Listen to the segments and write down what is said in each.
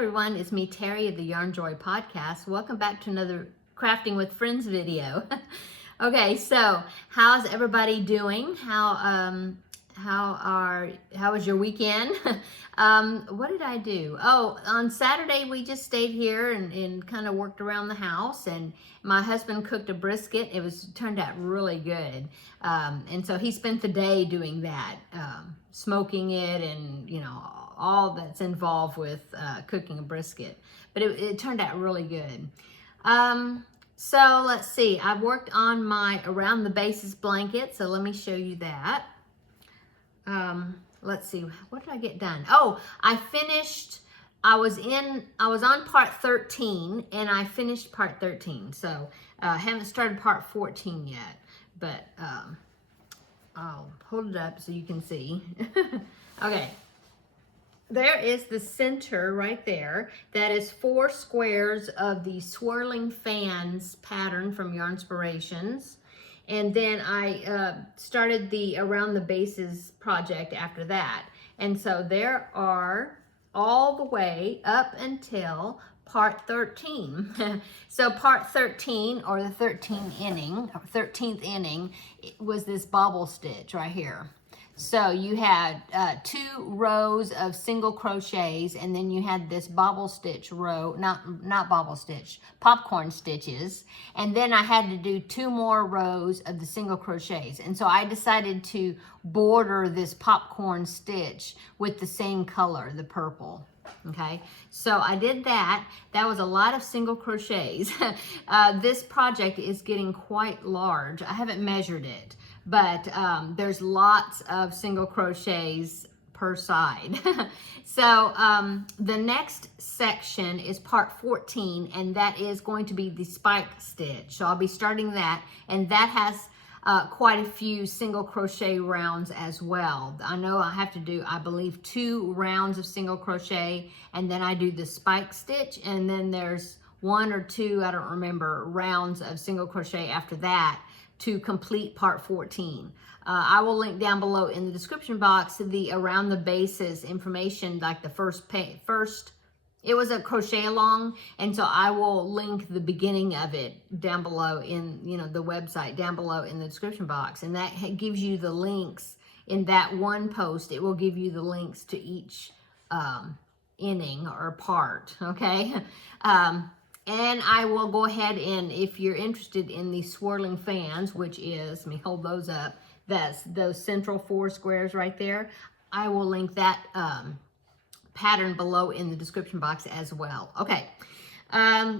everyone, it's me Terry of the Yarn Joy podcast. Welcome back to another Crafting with Friends video. Okay, so how's everybody doing? How was your weekend? What did I do? Oh, on Saturday we just stayed here and kind of worked around the house, and my husband cooked a brisket. Turned out really good. And so he spent the day doing that, smoking it, and all that's involved with cooking a brisket. But it turned out really good. So let's see, I've worked on my Around the Bases blanket, so let me show you that. Let's see, what did I get done? Oh, I was on part 13 and I finished part 13. So I haven't started part 14 yet, but I'll hold it up so you can see. Okay. There is the center right there. That is 4 squares of the swirling fans pattern from Yarnspirations. And then I started the Around the Bases project after that. And so there are all the way up until part 13. So part 13, or the 13th inning, was this bobble stitch right here. So you had 2 rows of single crochets, and then you had this bobble stitch row, not bobble stitch, popcorn stitches. And then I had to do 2 more rows of the single crochets. And so I decided to border this popcorn stitch with the same color, the purple. Okay, so I did that. That was a lot of single crochets. This project is getting quite large. I haven't measured it, but there's lots of single crochets per side. So the next section is part 14, and that is going to be the spike stitch. So I'll be starting that, and that has quite a few single crochet rounds as well. I know I have to do, I believe, 2 rounds of single crochet, and then I do the spike stitch, and then there's 1 or 2, I don't remember, rounds of single crochet after that to complete part 14. I will link down below in the description box the Around the Bases information, like the first, it was a crochet along, and so I will link the beginning of it down below in the website down below in the description box, and that gives you the links. In that one post, it will give you the links to each inning or part, okay? And I will go ahead, and if you're interested in the swirling fans, which is, let me hold those up, that's those central 4 squares right there, I will link that pattern below in the description box as well. Okay,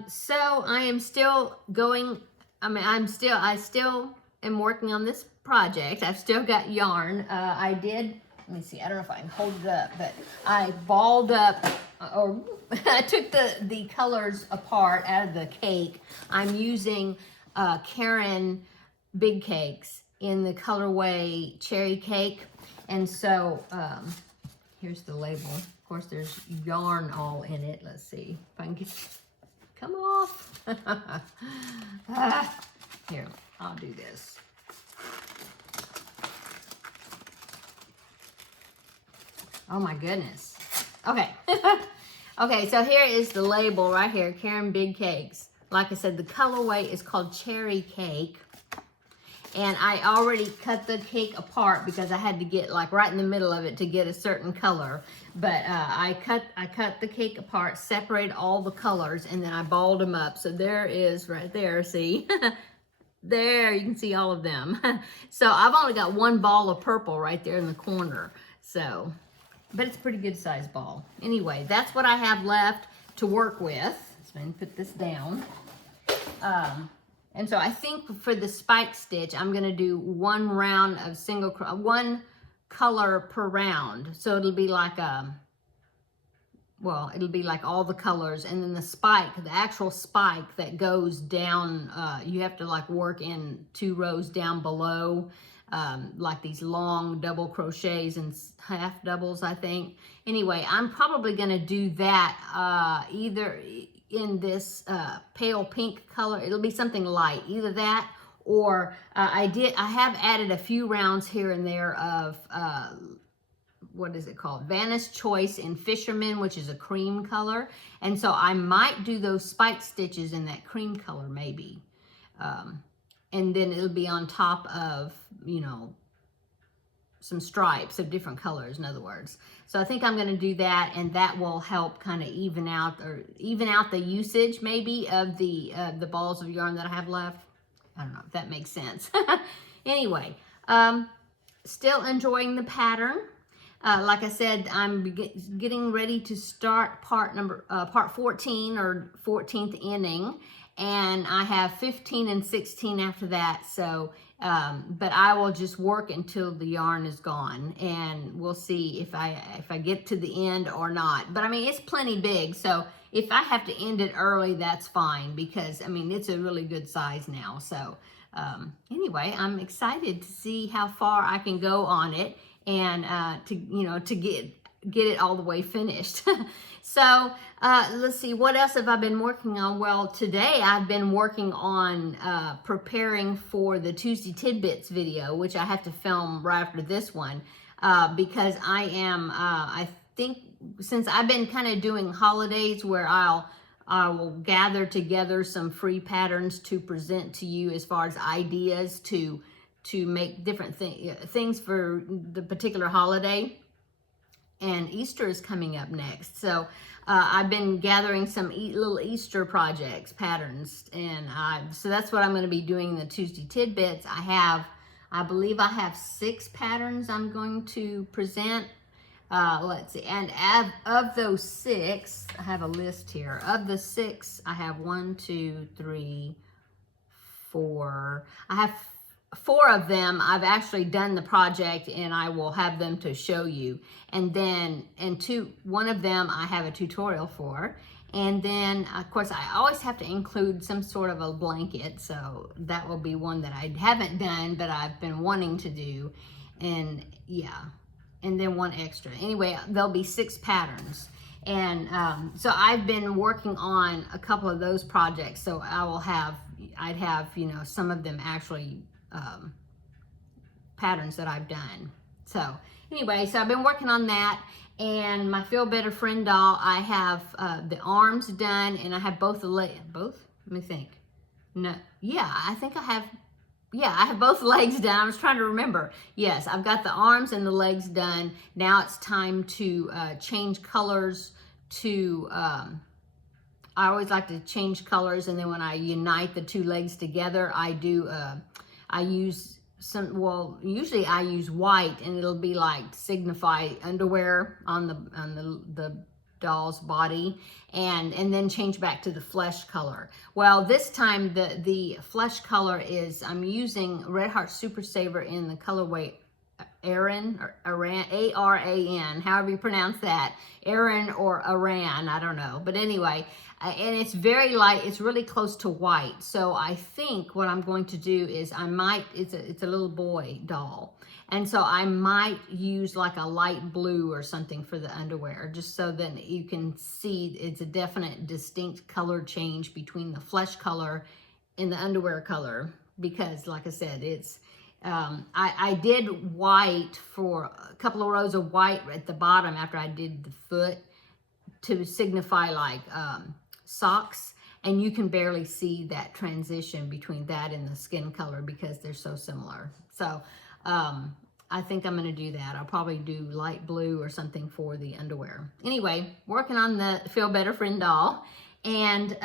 so I am still going, I still am working on this project. I've still got yarn. Let me see, I don't know if I can hold it up, but I balled up, or I took the colors apart out of the cake. I'm using Karen Big Cakes in the colorway Cherry Cake. And so here's the label. Of course, there's yarn all in it. Let's see if I can get, come off. Here, I'll do this. Oh my goodness. Okay. Okay, so here is the label right here, Karen Big Cakes. Like I said, the colorway is called Cherry Cake. And I already cut the cake apart because I had to get like right in the middle of it to get a certain color. But I cut the cake apart, separated all the colors, and then I balled them up. So there is right there, see? There, you can see all of them. So I've only got 1 ball of purple right there in the corner. So, but it's a pretty good size ball. Anyway, that's what I have left to work with. So I'm gonna put this down. And so I think for the spike stitch, I'm gonna do 1 round of single, 1 color per round. So it'll be like it'll be like all the colors, and then the spike, the actual spike that goes down, you have to like work in 2 rows down below, like these long double crochets and half doubles, I think. Anyway, I'm probably gonna do that either in this pale pink color. It'll be something light, either that, or I have added a few rounds here and there of what is it called? Vanna's Choice in Fisherman, which is a cream color. And so I might do those spike stitches in that cream color maybe. And then it'll be on top of, you know, some stripes of different colors, in other words. So I think I'm going to do that, and that will help kind of even out the usage maybe of the balls of yarn that I have left. I don't know if that makes sense. Anyway, still enjoying the pattern. Like I said, I'm getting ready to start part 14 or 14th inning, and I have 15 and 16 after that. So, but I will just work until the yarn is gone, and we'll see if I get to the end or not. But I mean, it's plenty big, so if I have to end it early, that's fine, because I mean, it's a really good size now. So anyway, I'm excited to see how far I can go on it, and to get it all the way finished. So let's see, what else have I been working on? Well, today I've been working on preparing for the Tuesday Tidbits video, which I have to film right after this one, because I think since I've been kind of doing holidays where I will gather together some free patterns to present to you as far as ideas to make different things for the particular holiday. And Easter is coming up next. So I've been gathering some little Easter projects, patterns. And so that's what I'm going to be doing in the Tuesday Tidbits. I believe I have 6 patterns I'm going to present. Let's see. And of those 6, I have a list here. Of the 6, I have 1, 2, 3, 4. I have 4 of them. I've actually done the project, and I will have them to show you. And then, one of them I have a tutorial for. And then, of course, I always have to include some sort of a blanket. So that will be one that I haven't done, but I've been wanting to do. And yeah, and then 1 extra. Anyway, there'll be 6 patterns. And so I've been working on a couple of those projects. So I'd have, some of them actually patterns that I've done. So anyway, so I've been working on that, and my Feel Better Friend doll, I have the arms done, and I have both the legs. Both? Let me think. No, yeah, I think I have. Yeah, I have both legs done. I was trying to remember. Yes, I've got the arms and the legs done. Now it's time to change colors to. I always like to change colors, and then when I unite the 2 legs together, I do. I use usually I use white, and it'll be like signify underwear on the doll's body, and then change back to the flesh color. Well, this time the flesh color is, I'm using Red Heart Super Saver in the colorway Aran, or Aran, A-R-A-N, however you pronounce that, Aran or Aran, I don't know. But anyway, and it's very light, it's really close to white. So I think what I'm going to do is it's a little boy doll. And so I might use like a light blue or something for the underwear, just so that you can see it's a definite distinct color change between the flesh color and the underwear color. Because like I said, it's, I did white for a couple of rows of white at the bottom after I did the foot to signify like socks, and you can barely see that transition between that and the skin color because they're so similar. So I think I'm going to do that. I'll probably do light blue or something for the underwear. Anyway, working on the Feel Better Friend doll. And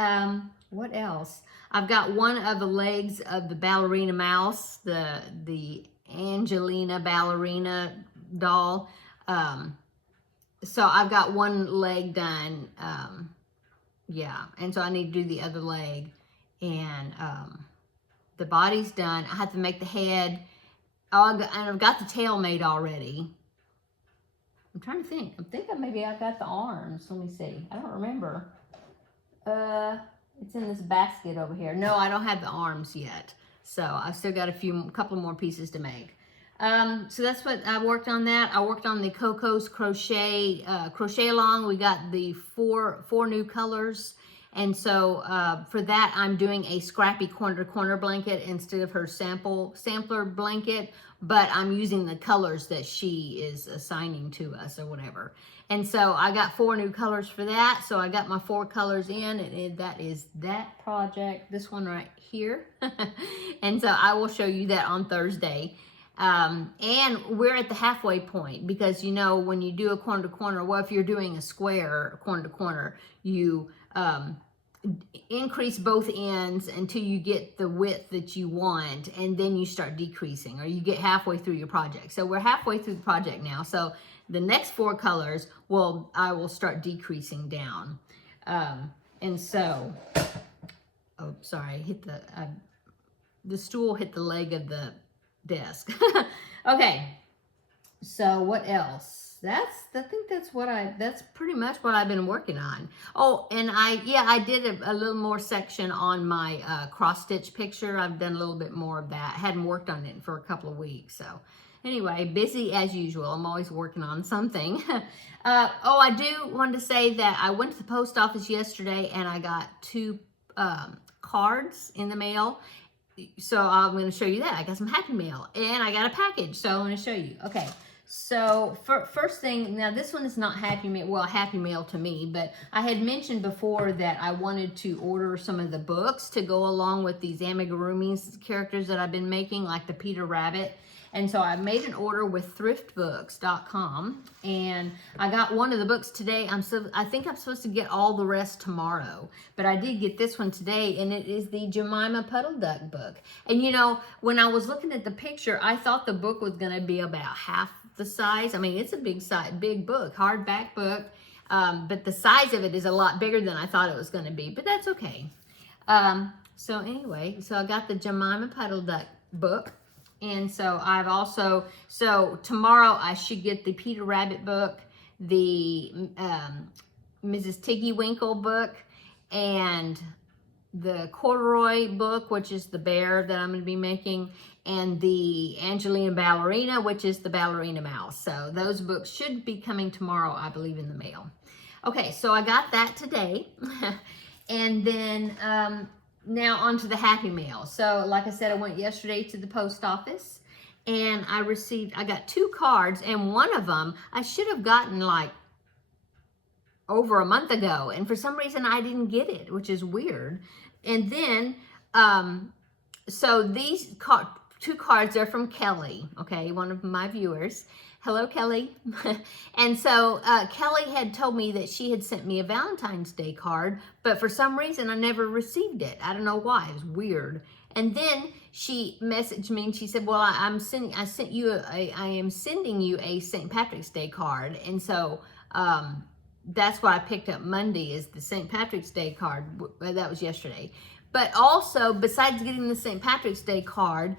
what else? I've got one of the legs of the ballerina mouse, the Angelina ballerina doll. So I've got one leg done. Yeah, and so I need to do the other leg. And the body's done. I have to make the head. And I've got the tail made already. I'm trying to think. I'm thinking maybe I've got the arms. Let me see. I don't remember. It's in this basket over here. No, I don't have the arms yet. So I've still got a couple more pieces to make. So that's what I worked on that. I worked on the Coco's crochet along. We got the four new colors, And so for that, I'm doing a scrappy corner to corner blanket instead of her sampler blanket, but I'm using the colors that she is assigning to us or whatever. And so I got 4 new colors for that. So I got my 4 colors in, and that is that project, this one right here. And so I will show you that on Thursday. And we're at the halfway point, because you know, when you do a corner to corner, well, if you're doing a square corner to corner, you increase both ends until you get the width that you want, and then you start decreasing, or you get halfway through your project. So we're halfway through the project now. So the next 4 colors I will start decreasing down. And so, oh, sorry, the stool hit the leg of the desk. Okay, so what else? I think that's pretty much what I've been working on. Oh, and I did a little more section on my cross stitch picture. I've done a little bit more of that. Hadn't worked on it for a couple of weeks. So anyway, busy as usual. I'm always working on something. Oh, I do want to say that I went to the post office yesterday and I got 2 cards in the mail. So I'm going to show you that. I got some Happy Mail and I got a package. So I'm going to show you. Okay. So first thing, now this one is not Happy Mail, well, Happy Mail to me, but I had mentioned before that I wanted to order some of the books to go along with these amigurumis characters that I've been making, like the Peter Rabbit. And so I made an order with thriftbooks.com, and I got one of the books today. I think I'm supposed to get all the rest tomorrow, but I did get this one today, and it is the Jemima Puddle Duck book. And you know, when I was looking at the picture, I thought the book was going to be about half the size. I mean, it's a big book, hardback book, but the size of it is a lot bigger than I thought it was going to be, but that's okay. So anyway, so I got the Jemima Puddle Duck book. And so so tomorrow I should get the Peter Rabbit book, the Mrs. Tiggy Winkle book, and the Corduroy book, which is the bear that I'm going to be making, and the Angelina Ballerina, which is the Ballerina Mouse. So those books should be coming tomorrow, I believe, in the mail. Okay, so I got that today. And then now on to the Happy Mail. So like I said, I went yesterday to the post office and I got 2 cards, and one of them I should have gotten like over a month ago, and for some reason I didn't get it, which is weird. And then so these 2 cards are from Kelly, okay, one of my viewers. Hello, Kelly. And so Kelly had told me that she had sent me a Valentine's Day card, but for some reason I never received it. I don't know why. It was weird. And then she messaged me and she said, "Well, I am sending you a St. Patrick's Day card." And so that's what I picked up Monday, is the St. Patrick's Day card. That was yesterday. But also, besides getting the St. Patrick's Day card,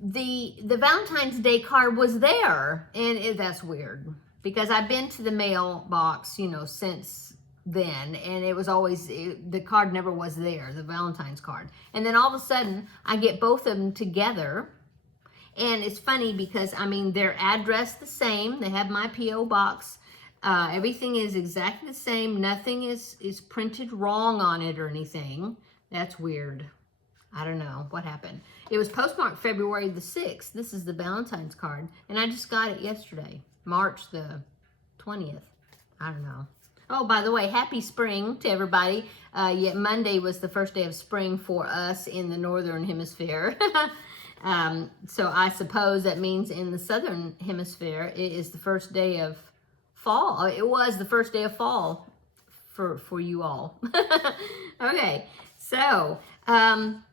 the Valentine's Day card was there, and that's weird, because I've been to the mailbox, you know, since then, and it was always, the card never was there, the Valentine's card. And then all of a sudden I get both of them together, and it's funny because, I mean, they're addressed the same. They have my P.O. box. Everything is exactly the same. Nothing is printed wrong on it or anything. That's weird. I don't know what happened. It was postmarked February the 6th. This is the Valentine's card. And I just got it yesterday, March the 20th. I don't know. Oh, by the way, happy spring to everybody. Yet Monday was the first day of spring for us in the Northern Hemisphere. So I suppose that means in the Southern Hemisphere, it is the first day of fall. It was the first day of fall for you all. Okay, so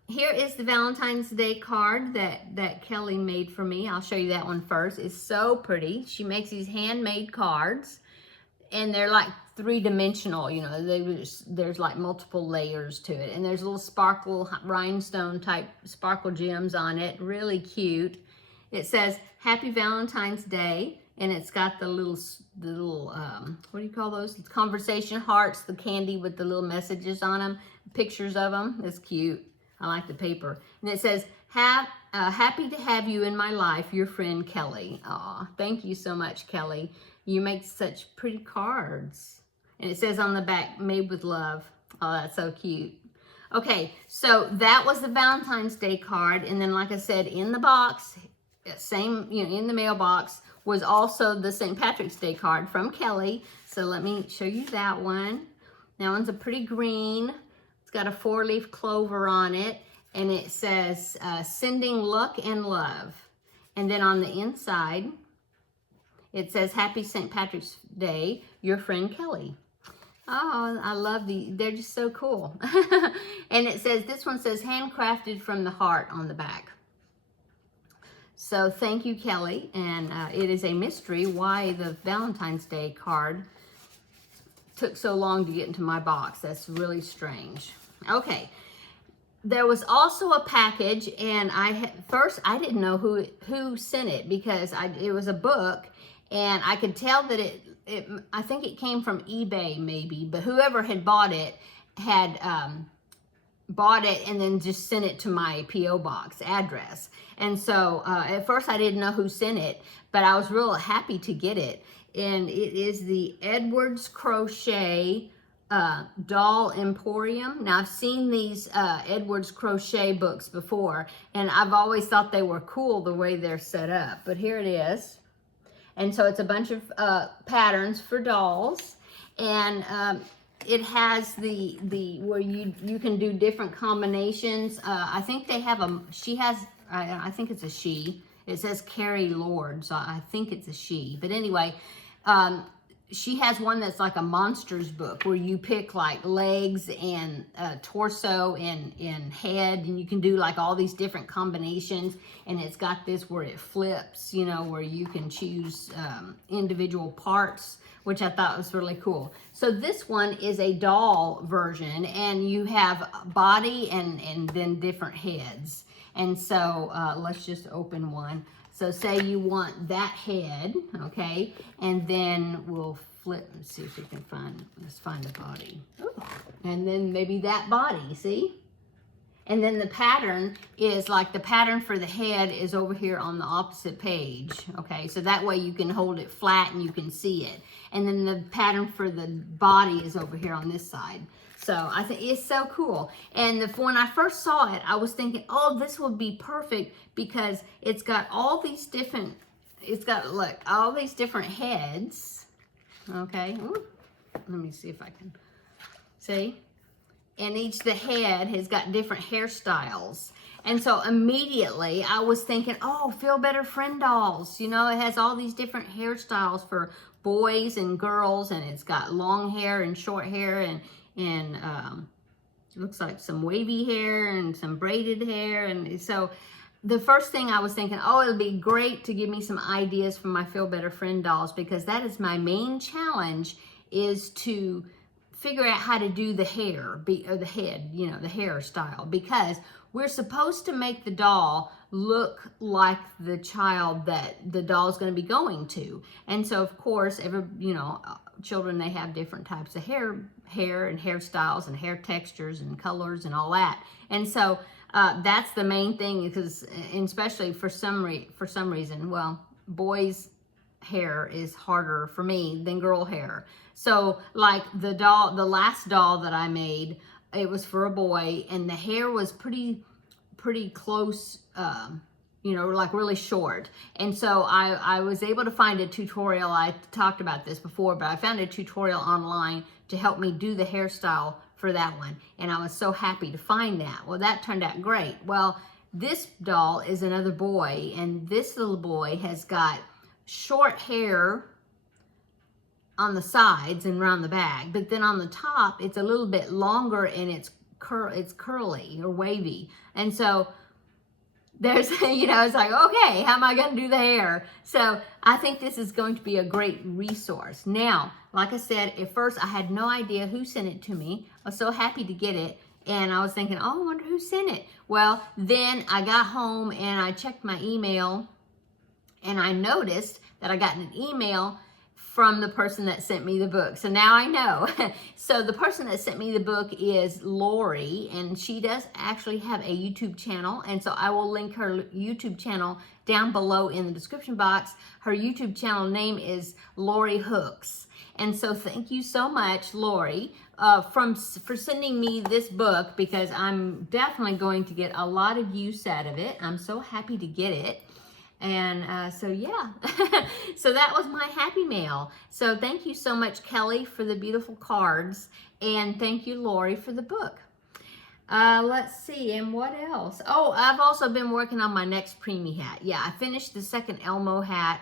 here is the Valentine's Day card that Kelly made for me. I'll show you that one first. It's so pretty. She makes these handmade cards, and they're like 3-dimensional, you know. There's like multiple layers to it, and there's little sparkle rhinestone type sparkle gems on it. Really cute. It says Happy Valentine's Day, and it's got the little what do you call those? Conversation hearts, the candy with the little messages on them, pictures of them. It's cute. I like the paper. And it says, happy to have you in my life, your friend Kelly. Aw, thank you so much, Kelly. You make such pretty cards. And it says on the back, made with love. Oh, that's so cute. Okay, so that was the Valentine's Day card. And then, like I said, in the box, same, in the mailbox, was also the St. Patrick's Day card from Kelly. So let me show you that one. That one's a pretty green. It's got a 4-leaf clover on it. And it says, sending luck and love. And then on the inside, it says, Happy St. Patrick's Day, your friend Kelly. Oh, I love they're just so cool. And it says, this one says, handcrafted from the heart on the back. So thank you, Kelly. And it is a mystery why the Valentine's Day card took so long to get into my box. That's really strange. Okay. There was also a package, and first I didn't know who sent it, because it was a book, and I could tell that I think it came from eBay maybe, but whoever had bought it had bought it and then just sent it to my P.O. box address. And so at first I didn't know who sent it, but I was real happy to get it. And it is the Edwards Crochet Doll Emporium. Now, I've seen these Edwards Crochet books before, and I've always thought they were cool the way they're set up. But here it is. And so it's a bunch of patterns for dolls, and it has the where you can do different combinations. I think they have I think it's a she. It says Carrie Lord, so I think it's a she. But anyway, she has one that's like a monsters book where you pick like legs and torso and head, and you can do like all these different combinations. And it's got this where it flips, where you can choose individual parts, which I thought was really cool. So this one is a doll version, and you have body and then different heads. And so let's just open one. So say you want that head, okay? And then we'll flip and see if we can let's find the body. Ooh. And then maybe that body, see? And then the pattern is like the pattern for the head is over here on the opposite page, okay? So that way you can hold it flat and you can see it. And then the pattern for the body is over here on this side. So I think it's so cool. And when I first saw it, I was thinking, oh, this would be perfect because it's got all these different, look, all these different heads. Okay, ooh, let me see if I can see. And the head has got different hairstyles. And so immediately I was thinking, oh, Feel Better Friend dolls. It has all these different hairstyles for boys and girls, and it's got long hair and short hair and looks like some wavy hair and some braided hair. And so the first thing I was thinking, oh, it'll be great to give me some ideas for my Feel Better Friend dolls, because that is my main challenge, is to figure out how to do the hair, or the head, the hairstyle, because we're supposed to make the doll look like the child that the doll's going to be going to. And so, of course, children, they have different types of hair and hairstyles and hair textures and colors and all that. And so that's the main thing, because especially for some reason, well, boys' hair is harder for me than girl hair. So like the last doll that I made, it was for a boy, and the hair was pretty close, like really short. And so I was able to find a tutorial. I talked about this before, but I found a tutorial online to help me do the hairstyle for that one. And I was so happy to find that. Well, that turned out great. Well, this doll is another boy, and this little boy has got short hair on the sides and around the back, but then on the top it's a little bit longer, and it's curly or wavy. And so there's it's like, okay, how am I going to do the hair? So I think this is going to be a great resource. Now, like I said, at first I had no idea who sent it to me. I was so happy to get it, and I was thinking, oh, I wonder who sent it. Well, then I got home and I checked my email, and I noticed that I got an email from the person that sent me the book. So now I know. So the person that sent me the book is Lori, and she does actually have a YouTube channel. And so I will link her YouTube channel down below in the description box. Her YouTube channel name is Lori Hooks. And so thank you so much, Lori, for sending me this book, because I'm definitely going to get a lot of use out of it. I'm so happy to get it. And so yeah, so that was my happy mail. So thank you so much, Kelly, for the beautiful cards, and thank you, Lori, for the book. Let's see, and what else? Oh, I've also been working on my next preemie hat. Yeah, I finished the second Elmo hat,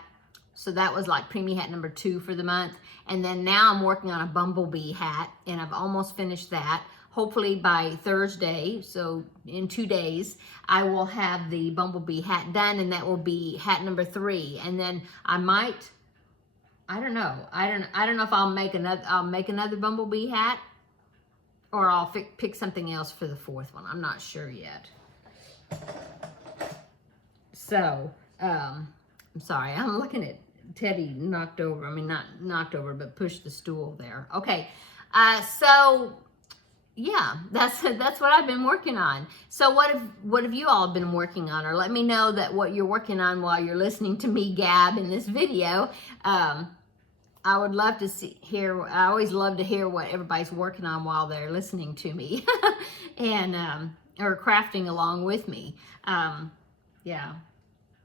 so that was like preemie hat number 2 for the month. And then now I'm working on a bumblebee hat, and I've almost finished that. Hopefully by Thursday, so in 2 days, I will have the bumblebee hat done, and that will be hat number 3. And then I might, I don't know if I'll make another bumblebee hat, or I'll pick something else for the 4th one. I'm not sure yet. So, I'm sorry, I'm looking at Teddy knocked over. I mean, not knocked over, but pushed the stool there. Okay, so yeah, that's what I've been working on. So what have you all been working on? Or let me know that what you're working on while you're listening to me gab in this video. I would love to hear. I always love to hear what everybody's working on while they're listening to me, and or crafting along with me. Yeah.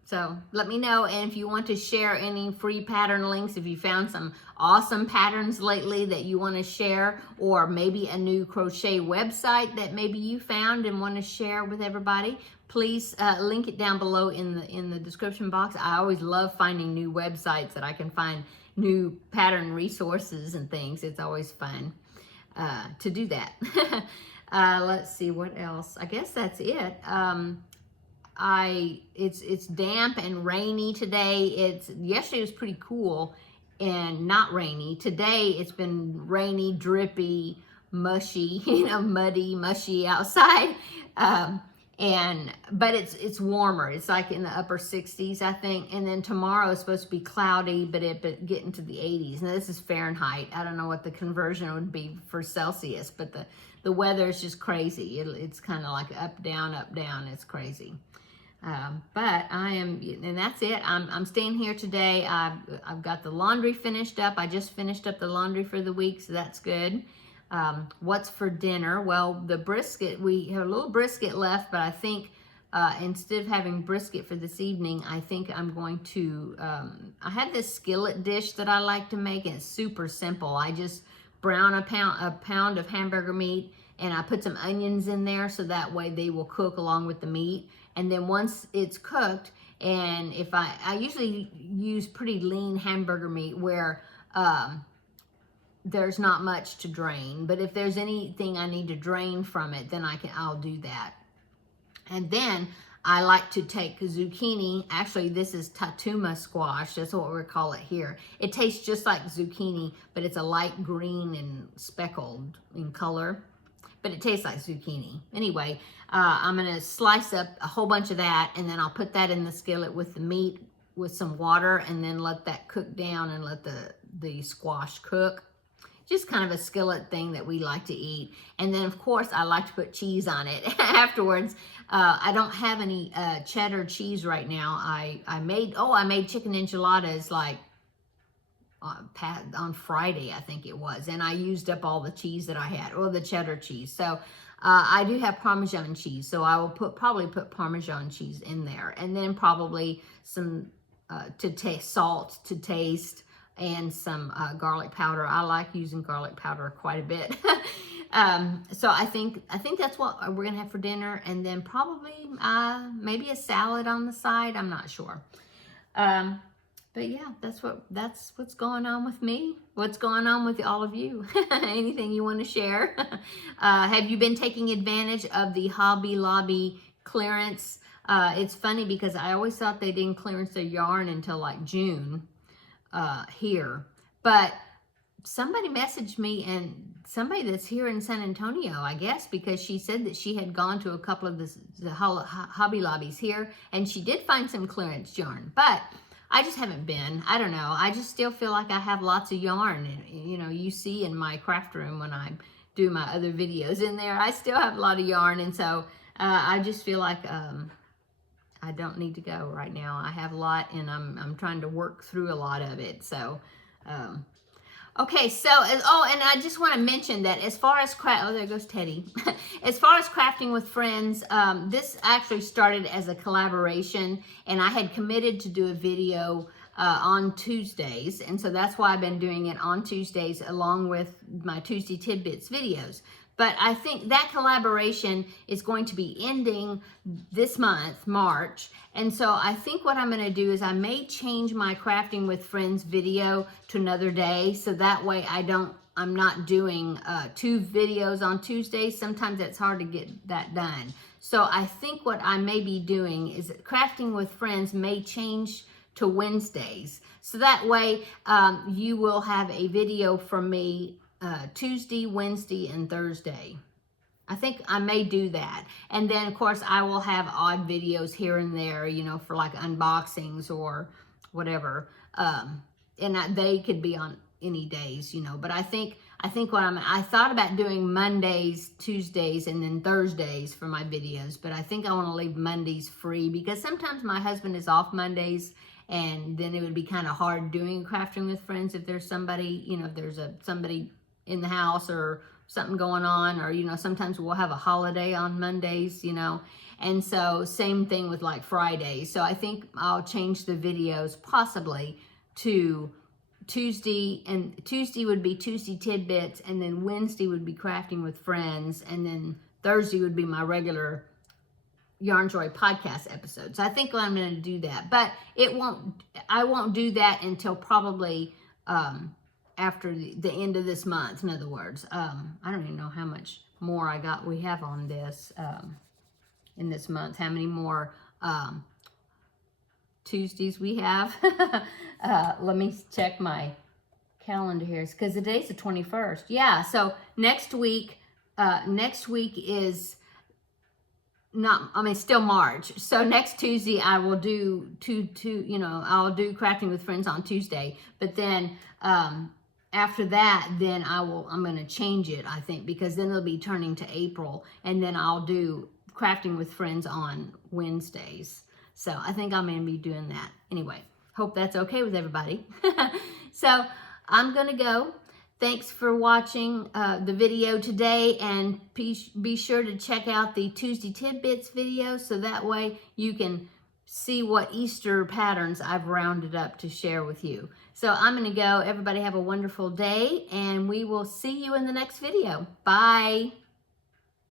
So let me know, and if you want to share any free pattern links, if you found some awesome patterns lately that you want to share, or maybe a new crochet website that maybe you found and want to share with everybody, please link it down below in the description box. I always love finding new websites that I can find new pattern resources and things. It's always fun to do that. Let's see what else. I guess that's it. It's damp and rainy today. Yesterday was pretty cool and not rainy. Today it's been rainy, drippy, mushy, muddy, mushy outside. But it's warmer. It's like in the upper 60s, I think. And then tomorrow is supposed to be cloudy, but get into the 80s. Now this is Fahrenheit. I don't know what the conversion would be for Celsius, but the weather is just crazy. It's kind of like up, down, up, down. It's crazy. But I am, and that's it. I'm staying here today. I've got the laundry finished up. I just finished up the laundry for the week, so that's good. What's for dinner? Well, the brisket, we have a little brisket left, but I think instead of having brisket for this evening, I think I'm going to, I had this skillet dish that I like to make, and it's super simple. I just brown a pound of hamburger meat, and I put some onions in there so that way they will cook along with the meat. And then once it's cooked, and if I usually use pretty lean hamburger meat where there's not much to drain, but if there's anything I need to drain from it, then I'll do that. And then I like to take zucchini. Actually, this is tatuma squash. That's what we call it here. It tastes just like zucchini, but it's a light green and speckled in color. But it tastes like zucchini. Anyway, I'm gonna slice up a whole bunch of that, and then I'll put that in the skillet with the meat with some water, and then let that cook down and let the squash cook. Just kind of a skillet thing that we like to eat. And then of course I like to put cheese on it afterwards. I don't have any cheddar cheese right now. I made chicken enchiladas like on Friday, I think it was, and I used up all the cheese that I had, or the cheddar cheese. So I do have Parmesan cheese, so I will probably put Parmesan cheese in there, and then probably some salt to taste, and some garlic powder. I like using garlic powder quite a bit. So I think that's what we're gonna have for dinner, and then probably maybe a salad on the side. I'm not sure. But yeah, that's what's going on with me. What's going on with all of you? Anything you want to share? Have you been taking advantage of the Hobby Lobby clearance? It's funny because I always thought they didn't clearance their yarn until like June here. But somebody messaged me, and somebody that's here in San Antonio, I guess, because she said that she had gone to a couple of the Hobby Lobbies here, and she did find some clearance yarn. But I just haven't been. I don't know. I just still feel like I have lots of yarn. And, you see in my craft room when I do my other videos in there, I still have a lot of yarn. And so I just feel like I don't need to go right now. I have a lot, and I'm trying to work through a lot of it. So, Okay, so, and I just want to mention that as far as there goes Teddy. As far as crafting with friends, this actually started as a collaboration, and I had committed to do a video on Tuesdays, and so that's why I've been doing it on Tuesdays along with my Tuesday Tidbits videos. But I think that collaboration is going to be ending this month, March. And so I think what I'm going to do is I may change my Crafting with Friends video to another day. So that way I'm not doing 2 videos on Tuesdays. Sometimes it's hard to get that done. So I think what I may be doing is Crafting with Friends may change to Wednesdays. So that way you will have a video from me Tuesday, Wednesday, and Thursday. I think I may do that. And then, of course, I will have odd videos here and there, you know, for like unboxings or whatever. They could be on any days, you know. But I think I thought about doing Mondays, Tuesdays, and then Thursdays for my videos. But I think I want to leave Mondays free because sometimes my husband is off Mondays. And then it would be kind of hard doing Crafting with Friends if there's somebody, you know, if there's somebody in the house or something going on, or, you know, sometimes we'll have a holiday on Mondays, you know, and so same thing with like Fridays. So I think I'll change the videos possibly to Tuesday, and Tuesday would be Tuesday Tidbits, and then Wednesday would be Crafting with Friends, and then Thursday would be my Yarn Joy podcast episodes. I think I'm going to do that, but I won't do that until probably after the end of this month. In other words, I don't even know how much more we have on this in this month, how many more Tuesdays we have. Let me check my calendar here, because today's the 21st. Yeah, so next week is still March. So next Tuesday I will do I'll do Crafting with Friends on Tuesday, but then after that, then I'm going to change it, I think, because then it'll be turning to April, and then I'll do Crafting with Friends on Wednesdays. So I think I'm going to be doing that. Anyway, hope that's okay with everybody. So I'm going to go. Thanks for watching the video today, and be sure to check out the Tuesday Tidbits video so that way you can see what Easter patterns I've rounded up to share with you. So I'm going to go. Everybody have a wonderful day, and we will see you in the next video. Bye.